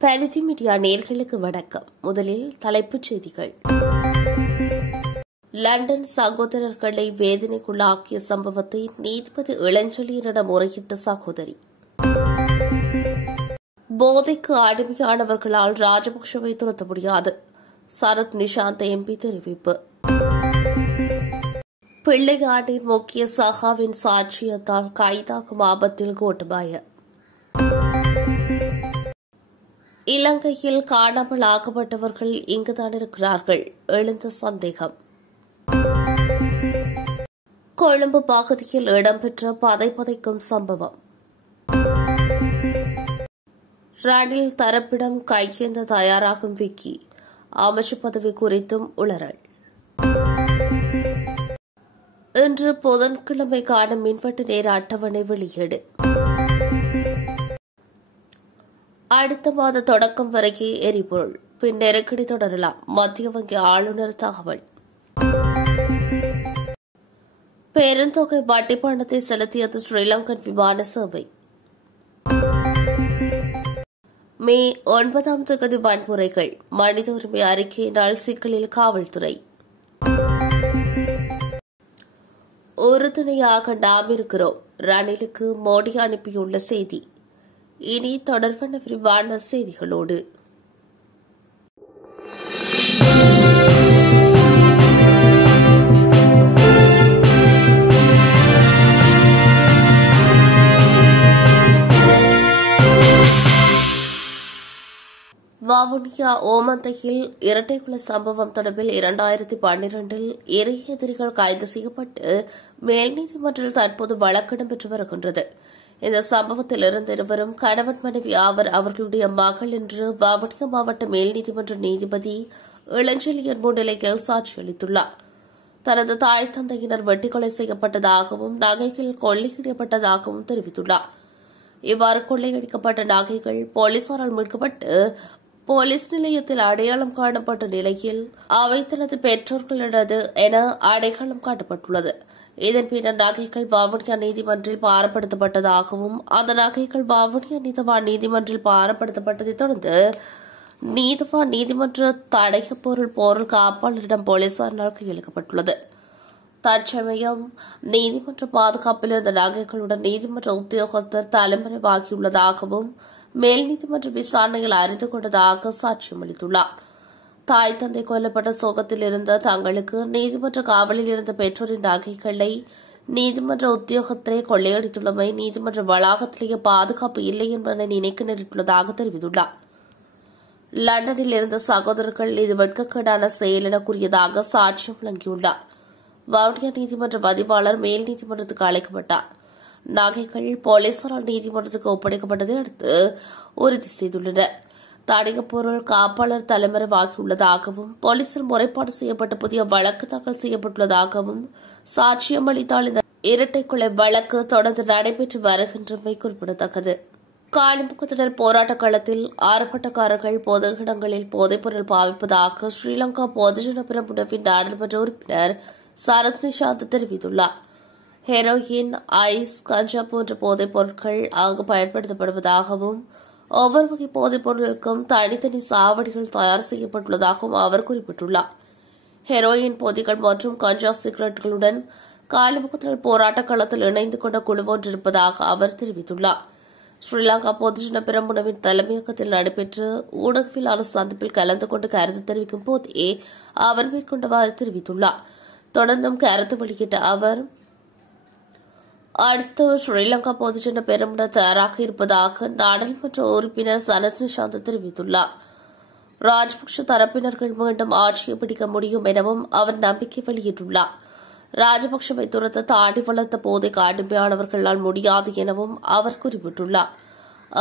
Polity media நேயர்களுக்கு வணக்கம். முதலில் தலைப்புச் செய்திகள். லண்டன் சகோதரர்களை வேதனைக்குள்ளாக்கிய சம்பவத்தை நீதிபதி இளஞ்செழியனிடம் முறையிட்ட சகோதரி. போதைக்கு அடிமையானவர்களால் ராஜபக்சவை துரத்த முடியாது, சரத் நிஷாந்த் எம்பி தெரிவிப்பு. பிள்ளையாண்டின் முக்கிய சகாவின் சாட்சியத்தால் கைதாகும் ஆபத்தில் கோட்டபாய. இலங்கையில் காணாமல் ஆக்கப்பட்டவர்கள் இங்குதான் இருக்கிறார்கள், எழுந்த சந்தேகம். கொழும்பு பகுதியில் இடம்பெற்ற பதைப்பதைக்கும் சம்பவம். ரணில் தரப்பிடம் கையேந்த தயாராகும் விக்கி, அமைச்சு பதவி குறித்தும் உளறல். இன்று புதன்கிழமைக்கான மின்வெட்டு நேர அட்டவணை வெளியீடு. அடுத்த மாத தொடக்கம் வரையே எரிபொருள், பின் நெருக்கடி தொடரலாம், மத்திய வங்கி ஆளுநர் தகவல். பெருந்தொகை வட்டி பணத்தை செலுத்தியது ஸ்ரீலங்கன் விமான சேவை. மே 9 வன்முறைகள், மனித உரிமை அறிக்கையினால் சிக்கலில் காவல்துறை. உறுதுணையாக நாம் இருக்கிறோம், ரணிலுக்கு மோடி அனுப்பியுள்ள செய்தி. இனி தொடர்பான விரிவான செய்திகளோடு. வவுனியா ஓமந்தையில் இரட்டைக்குலை சம்பவம் தொடர்பில் 2012 இறை எதிரிகள் கைது செய்யப்பட்டு மேல் நீதிமன்றில் தற்போது வழக்கு இடம்பெற்று வருகின்றது. இந்த சம்பவத்தில் இருந்த இருவரும் கணவன் மனைவி ஆவர். அவர்களுடைய மகள் என்று வவுனியா மாவட்ட மேல் நீதிமன்ற நீதிபதி இளஞ்செழியன் முன்னிலையில் சாட்சியளித்துள்ளார். தனது தாய் தந்தையினர் வெட்டிக்கொலை செய்யப்பட்டதாகவும் நகைகள் கொள்ளையிடப்பட்டதாகவும் தெரிவித்துள்ளார். இவ்வாறு கொள்ளையடிக்கப்பட்ட நகைகள் போலீசாரால் மீட்கப்பட்டு போலீஸ் நிலையத்தில் அடையாளம் காணப்பட்ட நிலையில் அவை தனது பெற்றோர்களிடது என அடையாளம் காட்டப்பட்டுள்ளது. இதன் பின்னர் நகைகள் வவுனியா நீதிமன்றில் பாரப்படுத்தப்பட்டதாகவும் அந்த நகைகள் வவுனியா நீதவான் நீதிமன்றில் பாரப்படுத்தப்பட்டதைத் தொடர்ந்து நீதவான் நீதிமன்ற தடய பொருள் காப்பாளரிடம் போலீசாரினால் கையளிக்கப்பட்டுள்ளது. தற்சமயம் நீதிமன்ற பாதுகாப்பில் இருந்த நகைகளுடன் நீதிமன்ற உத்தியோகத்தர் தலைமறைவாகியுள்ளதாகவும் மேல் நீதிமன்ற விசாரணையில் அறிந்து கொண்டதாக சாட்சியம் அளித்துள்ளார். தாய் தந்தை கொல்லப்பட்ட சோகத்தில் இருந்த தங்களுக்கு நீதிமன்ற காவலில் இருந்த பெற்றோரின் நகைகளை நீதிமன்ற உத்தியோகத்தரை கொள்ளையடித்துள்ளமை நீதிமன்ற வளாகத்திலேயே பாதுகாப்பு இல்லை என்பதை நினைக்க நேரிட்டுள்ளதாக தெரிவித்துள்ளார். லண்டனில் இருந்த சகோதரர்கள் இது வெட்கக்கேடான செயல் என கூறியதாக சாட்சியம் வழங்கியுள்ளார். வவுனியா நீதிமன்ற பதிவாளர் மேல் நீதிமன்றத்துக்கு அழைக்கப்பட்டார். நகைகள் போலீசாரால் நீதிமன்றத்துக்கு ஒப்படைக்கப்பட்டதை அடுத்து உறுதி செய்துள்ளனர். தடய பொருள் காப்பாளர் தலைமறைவாகியுள்ளதாகவும் போலீசில் முறைப்பாடு செய்யப்பட்ட புதிய வழக்கு தாக்கல் செய்யப்பட்டுள்ளதாகவும் சாட்சியம் அளித்தால் இந்த இரட்டை கொலை வழக்கு தொடர்ந்து நடைபெற்று வருகின்றமை குறிப்பிடத்தக்கது. காலிமுகத்தினர் போராட்ட களத்தில் ஆர்ப்பாட்டக்காரர்கள் பொது இடங்களில் போதைப்பொருள் பாவிப்பதாக ஸ்ரீலங்கா பொதுஜன பிரமுனவின் நாடாளுமன்ற உறுப்பினர் சரத் நிஷாந்த் தெரிவித்துள்ளார். ஹெரோயின், ஐஸ், கஞ்சா போன்ற போதைப் பொருட்கள் அங்கு பயன்படுத்தப்படுவதாகவும் ஒவ்வொரு வகை போதைப் பொருளுக்கும் தனித்தனி சாவடிகள் தயார் செய்யப்பட்டுள்ளதாகவும் அவர் குறிப்பிட்டுள்ளார். ஹெரோயின் பொதிகள் மற்றும் கஞ்சா சிகரெட்டுகளுடன் காலிமுகத்தினர் போராட்ட களத்தில் இணைந்து கொண்ட குழு ஒன்று இருப்பதாக அவர் தெரிவித்துள்ளார். ஸ்ரீலங்கா பொதுஜன பிரமுனவின் தலைமையகத்தில் நடைபெற்ற ஊடகவியலாளர் சந்திப்பில் கலந்து கொண்டு கருத்து தெரிவிக்கும் போதே அவர் மேற்கொண்டவாறு தெரிவித்துள்ளார். தொடர்ந்தும் கருத்து வெளியிட்ட அவர், அடுத்து ஸ்ரீலங்கா பொதுஜன பெரமுன தயாராக இருப்பதாக நாடாளுமன்ற உறுப்பினர் சரத் நிஷாந்த் தெரிவித்துள்ளார். ராஜபக்ஷ தரப்பினர்கள் மீண்டும் ஆட்சியை பிடிக்க முடியும் எனவும் அவர் நம்பிக்கை வெளியிட்டுள்ளார். ராஜபக்ஷவை துரத்த தாடி வளர்த்த போதைக்கு அடிமையானவர்களால் முடியாது எனவும் அவர் குறிப்பிட்டுள்ளார்.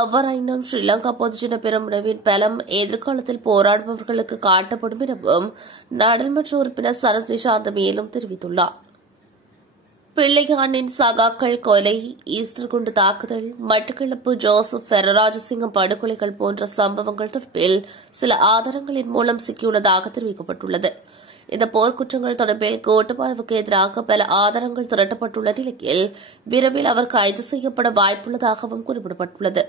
எவ்வாறாயினும் ஸ்ரீலங்கா பொதுஜன பெரமுனவின் பலம் எதிர்காலத்தில் போராடுபவர்களுக்கு காட்டப்படும் எனவும் நாடாளுமன்ற உறுப்பினர் சரத் நிஷாந்த் மேலும் தெரிவித்துள்ளார். பிள்ளையானின் சகாக்கள் கொலை, ஈஸ்டர் குண்டு தாக்குதல், மட்டக்களப்பு ஜோசப் பெரராஜசிங்கம் படுகொலைகள் போன்ற சம்பவங்கள் தொடர்பில் சில ஆதாரங்களின் மூலம் சிக்கியுள்ளதாக தெரிவிக்கப்பட்டுள்ளது. இந்த போர்க்குற்றங்கள் தொடர்பில் கோட்டபாயவுக்கு எதிராக பல ஆதாரங்கள் திரட்டப்பட்டுள்ள நிலையில் விரைவில் அவர் கைது செய்யப்பட வாய்ப்புள்ளதாகவும் குறிப்பிடப்பட்டுள்ளது.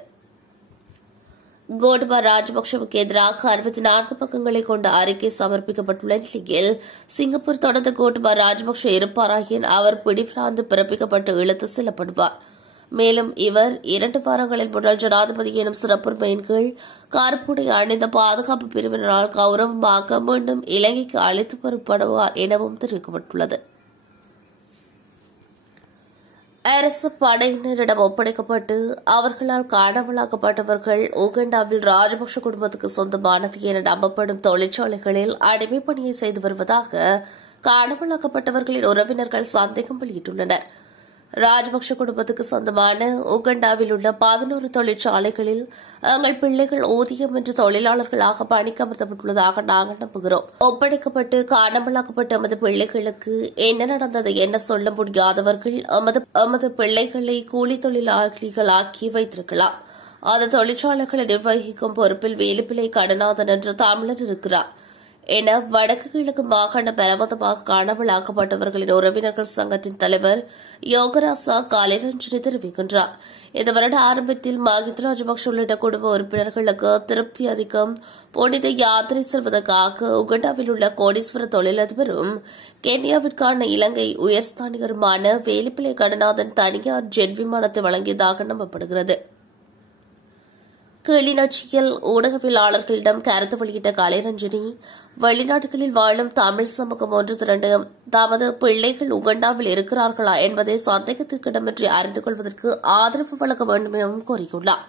கோட்டபா ராஜபக்சவுக்கு எதிராக 64 பக்கங்களை கொண்ட அறிக்கை சமர்ப்பிக்கப்பட்டுள்ள நிலையில் சிங்கப்பூர் தொடர்ந்து கோட்டபா ராஜபக்ச இருப்பாராயின் அவர் பிடிபிராந்து பிறப்பிக்கப்பட்டு இழுத்து செல்லப்படுவார். மேலும் இவர் 2 வாரங்களில் முன்னாள் ஜனாதிபதி எனும் சிறப்புரிமையின் கீழ் கருப்புடை அணிந்த பாதுகாப்பு பிரிவினரால் கௌரவமாக மீண்டும் இலங்கைக்கு அழைத்து வரப்படுவார் எனவும் தெரிவிக்கப்பட்டுள்ளது. அரசு படையினரிடம் ஒப்படைக்கப்பட்டு அவர்களால் காணாமலாக்கப்பட்டவர்கள் உகண்டாவில் ராஜபக்ச குடும்பத்துக்கு சொந்தமானது என நம்பப்படும் தொழிற்சாலைகளில் அடிமை பணியை செய்து வருவதாக காணாமலாக்கப்பட்டவர்களின் உறவினர்கள் சந்தேகம் வெளியிட்டுள்ளனர். ராஜபக்ச குடும்பத்துக்கு சொந்தமான உகண்டாவில் உள்ள 11 தொழிற்சாலைகளில் தங்கள் பிள்ளைகள் ஊதியம் என்று தொழிலாளர்களாக பணிக்கமர்த்தப்பட்டுள்ளதாக நாங்கள் நம்புகிறோம். ஒப்படைக்கப்பட்டு காணாமலாக்கப்பட்ட எமது பிள்ளைகளுக்கு என்ன நடந்தது என சொல்ல முடியாதவர்கள் எமது பிள்ளைகளை கூலி தொழிலாளிகளாக்கி வைத்திருக்கலாம். அந்த தொழிற்சாலைகளை நிர்வகிக்கும் பொறுப்பில் வேலுப்பிள்ளை கடநாதன் என்ற தமிழர் இருக்கிறார் என வடக்கு கிழக்கு மாகாண பலவந்தமாக காணாமலாக்கப்பட்டவர்களின் உறவினர்கள் சங்கத்தின் தலைவர் யோகராசா காலிரஞ்சனி தெரிவிக்கின்றார். இந்த வருட ஆரம்பத்தில் மஹிந்த ராஜபக்ச உள்ளிட்ட குடும்ப உறுப்பினர்களுக்கு திருப்தி அதிகம் புனித யாத்திரை செல்வதற்காக உகண்டாவில் உள்ள கோடீஸ்வர தொழிலதிபரும் கென்யாவிற்கான இலங்கை உயர்ஸ்தானிகருமான வேலுப்பிள்ளை கடநாதன் தனியார் ஜெட் விமானத்தை வழங்கியதாக நம்பப்படுகிறது. கிளிநொச்சியில் ஊடகவியலாளர்களிடம் கருத்து வெளியிட்ட கலைரஞ்சனி, வெளிநாடுகளில் வாழும் தமிழ் சமூகம் ஒன்று திரண்டு தமது பிள்ளைகள் உகண்டாவில் இருக்கிறார்களா என்பதை சந்தேகத்திற்கிடமின்றி அறிந்து கொள்வதற்கு ஆதரவு வழங்க வேண்டும் எனவும் கோரியுள்ளார்.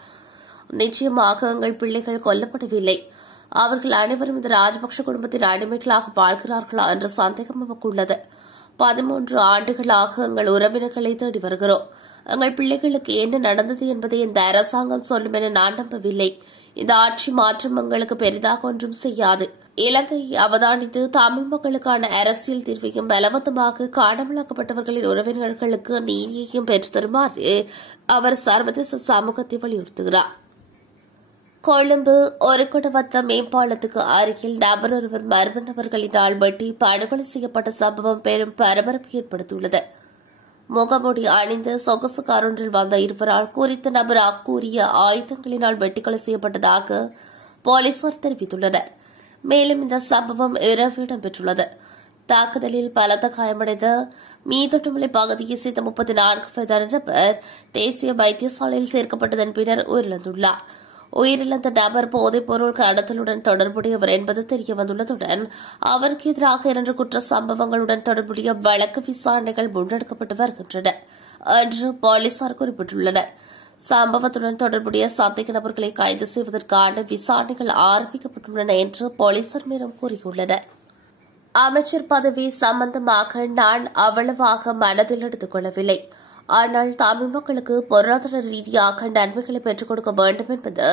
நிச்சயமாக எங்கள் பிள்ளைகள் கொல்லப்படவில்லை. அவர்கள் அனைவரும் இந்த ராஜபக்ச குடும்பத்தின் அடிமைகளாக வாழ்கிறார்களா என்ற சந்தேகம் நமக்கு உள்ளது. 13 ஆண்டுகளாக எங்கள் உறவினர்களை தேடி வருகிறோம். எங்கள் பிள்ளைகளுக்கு என்ன நடந்தது என்பதை இந்த அரசாங்கம் சொல்லும் என நான் நம்பவில்லை. இந்த ஆட்சி மாற்றம் எங்களுக்கு பெரிதாக ஒன்றும் செய்யாது. இலங்கையை அவதானித்து தமிழ் மக்களுக்கான அரசியல் தீர்வையும் பலவந்தமாக காணாமலாக்கப்பட்டவர்களின் உறவினர்களுக்கு நீதியையும் பெற்றுத் தருமாறு அவர் சர்வதேச சமூகத்தை வலியுறுத்துகிறார். கொழும்பு ஒருகுடவத்த மேம்பாலத்துக்கு அருகில் நபர் ஒருவர் மர்ம நபர்களினால் வெட்டி படுகொலை செய்யப்பட்ட சம்பவம் பெரும் பரபரப்பு ஏற்படுத்தியுள்ளது. முகமூடி அணிந்து சொகுசு காரொன்றில் வந்த இருவரால் குறித்த நபர் அக்கூறிய ஆயுதங்களினால் வெட்டிக்கொலை செய்யப்பட்டதாக போலீசார் தெரிவித்துள்ளனர். மேலும் இந்த சம்பவம் இரவு இடம்பெற்றுள்ளது. தாக்குதலில் பலத்த காயமடைந்த மீதொட்டுமலை பகுதியைச் சேர்ந்த 34 வயதான நபர் தேசிய வைத்தியசாலையில் சேர்க்கப்பட்டதன் பின்னர் உயிரிழந்துள்ளார். உயிரிழந்த நபர் போதைப்பொருள் கடத்தலுடன் தொடர்புடையவர் என்பது தெரியவந்துள்ளதுடன் அவருக்கு எதிராக 2 குற்ற சம்பவங்களுடன் தொடர்புடைய வழக்கு விசாரணைகள் முன்னெடுக்கப்பட்டு வருகின்றன என்று போலீசார் குறிப்பிட்டுள்ளனர். சம்பவத்துடன் தொடர்புடைய சந்தேக நபர்களை கைது செய்வதற்கான விசாரணைகள் ஆரம்பிக்கப்பட்டுள்ளன என்று போலீசார் மேலும் கூறியுள்ளனர். அமைச்சர் பதவி சம்பந்தமாக நான் அவ்வளவாக மனதில் எடுத்துக் கொள்ளவில்லை. ஆனால் தமிழ் மக்களுக்கு பொருளாதார ரீதியாக நன்மைகளை பெற்றுக் கொடுக்க வேண்டும் என்பது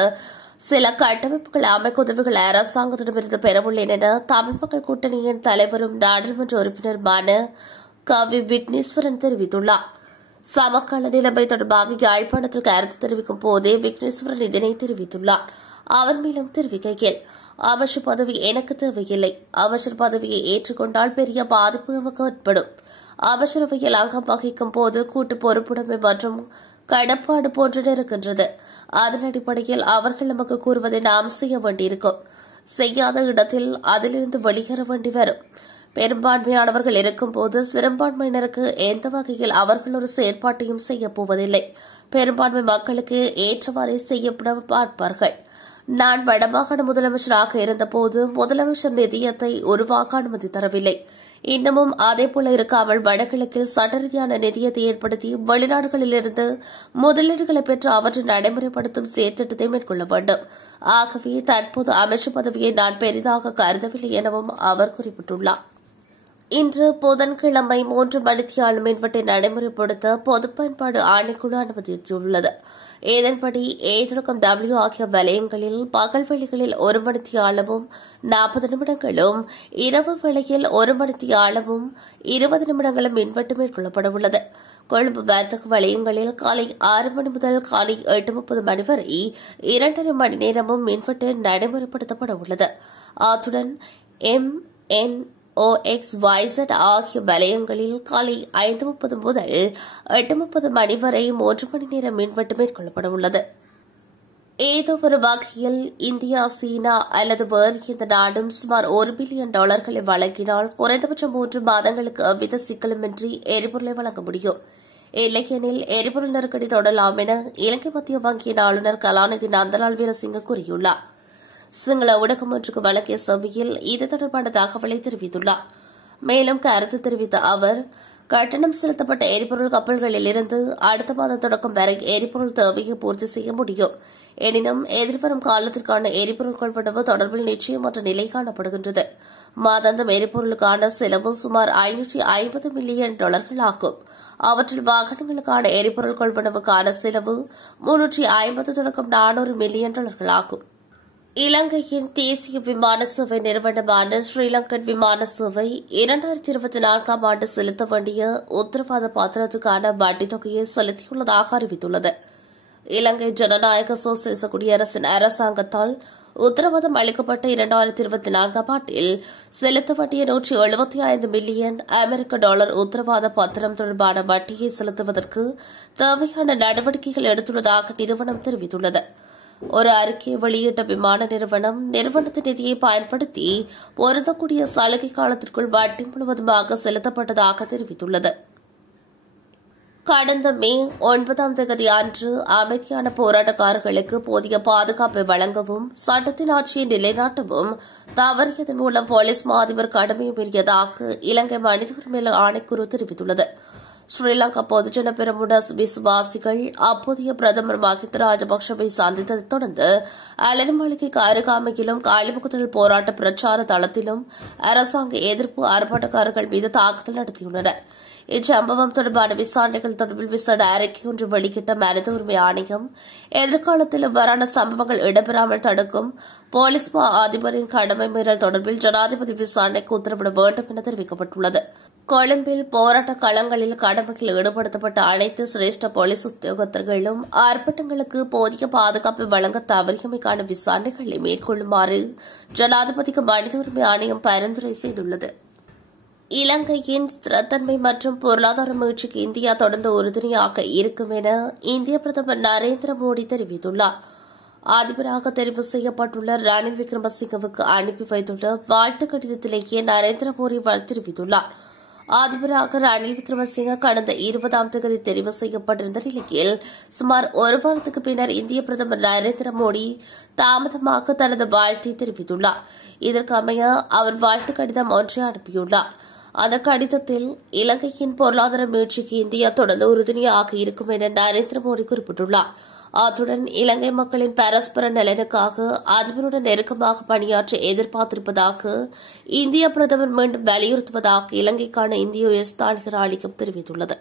சில கட்டமைப்புகள் அமைக்க உதவிகள் அரசாங்கத்திடமிருந்து பெறவுள்ளேன் என தமிழ் மக்கள் கூட்டணியின் தலைவரும் நாடாளுமன்ற உறுப்பினருமான கவி விக்னேஸ்வரன் தெரிவித்துள்ளார். சமகால நிலைமை தொடர்பாக யாழ்ப்பாணத்தில் கருத்து தெரிவிக்கும் போதே விக்னேஸ்வரன் இதனை தெரிவித்துள்ளார். அவர் மேலும் தெரிவிக்கையில், அமைச்சர் பதவி எனக்கு தேவையில்லை. அமைச்சர் பதவியை ஏற்றுக்கொண்டால் பெரிய பாதிப்பு நமக்கு ஏற்படும். அமைச்சரவையில் அங்கம் வகிக்கும் போது கூட்டு பொறுப்புடைமை மற்றும் கடப்பாடு போன்றன இருக்கின்றது. அதன் அடிப்படையில் அவர்கள் நமக்கு கூறுவதை நாம் செய்ய வேண்டியிருக்கும். செய்யாத இடத்தில் அதிலிருந்து வெளியேற வேண்டி வரும். பெரும்பான்மையானவர்கள் இருக்கும்போது சிறுபான்மையினருக்கு எந்த வகையில் அவர்கள் ஒரு செயற்பாட்டையும் செய்யப் போவதில்லை. பெரும்பான்மை மக்களுக்கு ஏற்றவாறே செய்யப்பட பார்ப்பார்கள். நான் வடமாகாண முதலமைச்சராக இருந்தபோது முதலமைச்சர் நிதியத்தை உருவாக்க அனுமதி தரவில்லை. இன்னமும் அதேபோல இருக்காமல் வடகிழக்கில் சட்டரீதியான நிதியத்தை ஏற்படுத்தி வெளிநாடுகளிலிருந்து முதலீடுகளை பெற்று அவற்றை நடைமுறைப்படுத்தும் செயற்திட்டத்தை மேற்கொள்ள வேண்டும். ஆகவே தற்போது அமைச்சர் பதவியை நான் பெரிதாக கருதவில்லை எனவும் அவர் குறிப்பிட்டுள்ளார். இன்று புதன்கிழமை 3 மணித்தியால மின்வெட்டை நடைமுறைப்படுத்த பொதுப் பயன்பாடு ஆணைக்குழு அனுமதித்துள்ளது. இதன்படி A தொடக்கம் W ஆகிய வலயங்களில் பகல் வேளைகளில் 1 மணித்தியாலமும் 40 நிமிடங்களும், இரவு வேளையில் 1 மணித்தியாலமும் 20 நிமிடங்களும் மின்வெட்டு மேற்கொள்ளப்பட உள்ளது. கொழும்பு வர்த்தக வலயங்களில் காலை 6 மணி முதல் காலை 8:30 மணி வரை 2.5 மணி நேரமும் மின்வெட்டு நடைமுறைப்படுத்தப்பட உள்ளது. அத்துடன் MNOXYZ ஆகிய வலயங்களில் காலை 5:30 முதல் 8:30 மணி வரை 3 மணி நேரம் மின்வெட்டு மேற்கொள்ளப்பட உள்ளது. ஏதோ ஒரு வகையில் இந்தியா, சீனா அல்லது வேறு எந்த நாடும் சுமார் $1 பில்லியன் வழங்கினால் குறைந்தபட்சம் 3 மாதங்களுக்கு எவ்வித சிக்கலுமின்றி எரிபொருளை வழங்க முடியும். இல்லையெனில் எரிபொருள் நெருக்கடி தொடரலாம் என இலங்கை மத்திய வங்கியின் ஆளுநர் கலாநிதி நந்தலால் வீரசிங்க கூறியுள்ளார். சிங்கள ஊடகம் ஒன்றுக்கு வழங்கிய செவ்வியில் இது தொடர்பான தகவலை தெரிவித்துள்ளார். மேலும் கருத்து தெரிவித்த அவர், கட்டணம் செலுத்தப்பட்ட எரிபொருள் கப்பல்களிலிருந்து அடுத்த மாதம் தொடக்கம் வரை எரிபொருள் தேவையை பூர்த்தி செய்ய முடியும். எனினும் எதிர்வரும் காலத்திற்கான எரிபொருள் கொள்வனவு தொடர்பில் நிச்சயமற்ற நிலை காணப்படுகின்றது. மாதாந்தம் எரிபொருளுக்கான செலவு சுமார் $550 மில்லியன் ஆகும். அவற்றில் வாகனங்களுக்கான எரிபொருள் கொள்வனவுக்கான செலவு $350 தொடக்கம் $400 மில்லியன் ஆகும். இலங்கையின் தேசிய விமான சேவை நிறுவனமான ஸ்ரீலங்கன் விமான சேவை 2024ஆம் ஆண்டு செலுத்த வேண்டிய உத்தரவாத பத்திரத்துக்கான வட்டித் தொகையை செலுத்தியுள்ளதாக அறிவித்துள்ளது. இலங்கை ஜனநாயக சோசலிச குடியரசின் அரசாங்கத்தால் உத்தரவாதம் அளிக்கப்பட்ட 2024ஆம் ஆண்டில் செலுத்த வேண்டிய $175 மில்லியன் உத்தரவாத பத்திரம் தொடர்பான வட்டியை செலுத்துவதற்கு தேவையான நடவடிக்கைகள் எடுத்துள்ளதாக நிறுவனம் தெரிவித்துள்ளது. ஒரு அறிக்கையை வெளியிட்ட விமான நிறுவனம், நிறுவனத்தின் நிதியை பயன்படுத்தி பொருந்தக்கூடிய சலுகை காலத்திற்குள் வட்டி முழுவதுமாக செலுத்தப்பட்டதாக தெரிவித்துள்ளது. கடந்த மே 9ஆம் தேதி அன்று அமைதியான போராட்டக்காரர்களுக்கு போதிய பாதுகாப்பை வழங்கவும் சட்டத்தின் ஆட்சியை நிலைநாட்டவும் தவறியதன் மூலம் போலீஸ் மா அதிபர் கடமையை மீறியதாக இலங்கை மனித உரிமைகள் ஆணைக்குழு தெரிவித்துள்ளது. ஸ்ரீலங்கா பொதுஜன பெரமுன விசுவாசிகள் அப்போதைய பிரதமர் மஹிந்த ராஜபக்சவை சந்தித்ததைத் தொடர்ந்து அலரி மாளிகைக்கு அருகாமையிலும் காலிமுகத்தில் போராட்ட பிரச்சார தளத்திலும் அரசாங்க எதிர்ப்பு ஆர்ப்பாட்டக்காரர்கள் மீது தாக்குதல் நடத்தியுள்ளனர். இச்சம்பவம் தொடர்பான விசாரணைகள் தொடர்பில் விசேட அறிக்கை ஒன்று வெளியிட்ட மனித உரிமை ஆணையம், எதிர்காலத்தில் இவ்வாறான சம்பவங்கள் இடம்பெறாமல் தடுக்கும் போலீஸ் மா அதிபரின் கடமை மீறல் தொடர்பில் ஜனாதிபதி விசாரணைக்கு உத்தரவிட வேண்டும் என தெரிவிக்கப்பட்டுள்ளது. கொழும்பில் போராட்ட களங்களில் கடமையில் ஈடுபடுத்தப்பட்ட அனைத்து சிரேஷ்ட போலீஸ் உத்தியோகத்தர்களும் ஆர்ப்பாட்டங்களுக்கு போதிய பாதுகாப்பை வழங்க தவறியமைக்கான விசாரணைகளை மேற்கொள்ளுமாறு ஜனாதிபதிக்கு மனித உரிமை ஆணையம் பரிந்துரை செய்துள்ளது. இலங்கையின் ஸ்திரத்தன்மை மற்றும் பொருளாதார மீட்சிக்கு இந்தியா தொடர்ந்து உறுதுணையாக இருக்கும் என இந்திய பிரதமர் நரேந்திர மோடி தெரிவித்துள்ளார். அதிபராக தெரிவு செய்யப்பட்டுள்ள ரணில் விக்ரமசிங்கவுக்கு அனுப்பி வைத்துள்ள வாழ்த்து கடிதத்திலேயே நரேந்திர மோடி தெரிவித்துள்ளார். அதிபராக ரணில் விக்ரமசிங்க கடந்த 20ஆம் தேதி தெரிவு செய்யப்பட்டிருந்த நிலையில் சுமார் ஒரு வாரத்துக்கு பின்னர் இந்திய பிரதமர் நரேந்திர மோடி தாமதமாக தனது வாழ்த்தை தெரிவித்துள்ளார். இதற்கு அமைய அவர் வாழ்த்து கடிதம் ஒன்றை அனுப்பியுள்ளார். அந்த கடிதத்தில் இலங்கையின் பொருளாதார மீட்சிக்கு இந்தியா தொடர்ந்து உறுதுணையாக இருக்கும் என நரேந்திர மோடி குறிப்பிட்டுள்ளார். அத்துடன் இலங்கை மக்களின் பரஸ்பர நலனுக்காக அதிபருடன் நெருக்கமாக பணியாற்ற எதிர்பார்த்திருப்பதாக இந்திய பிரதமர் மீண்டும் வலியுறுத்துவதாக இலங்கைக்கான இந்திய உயர்ஸ்தானிகர் ஆணையம் தெரிவித்துள்ளது.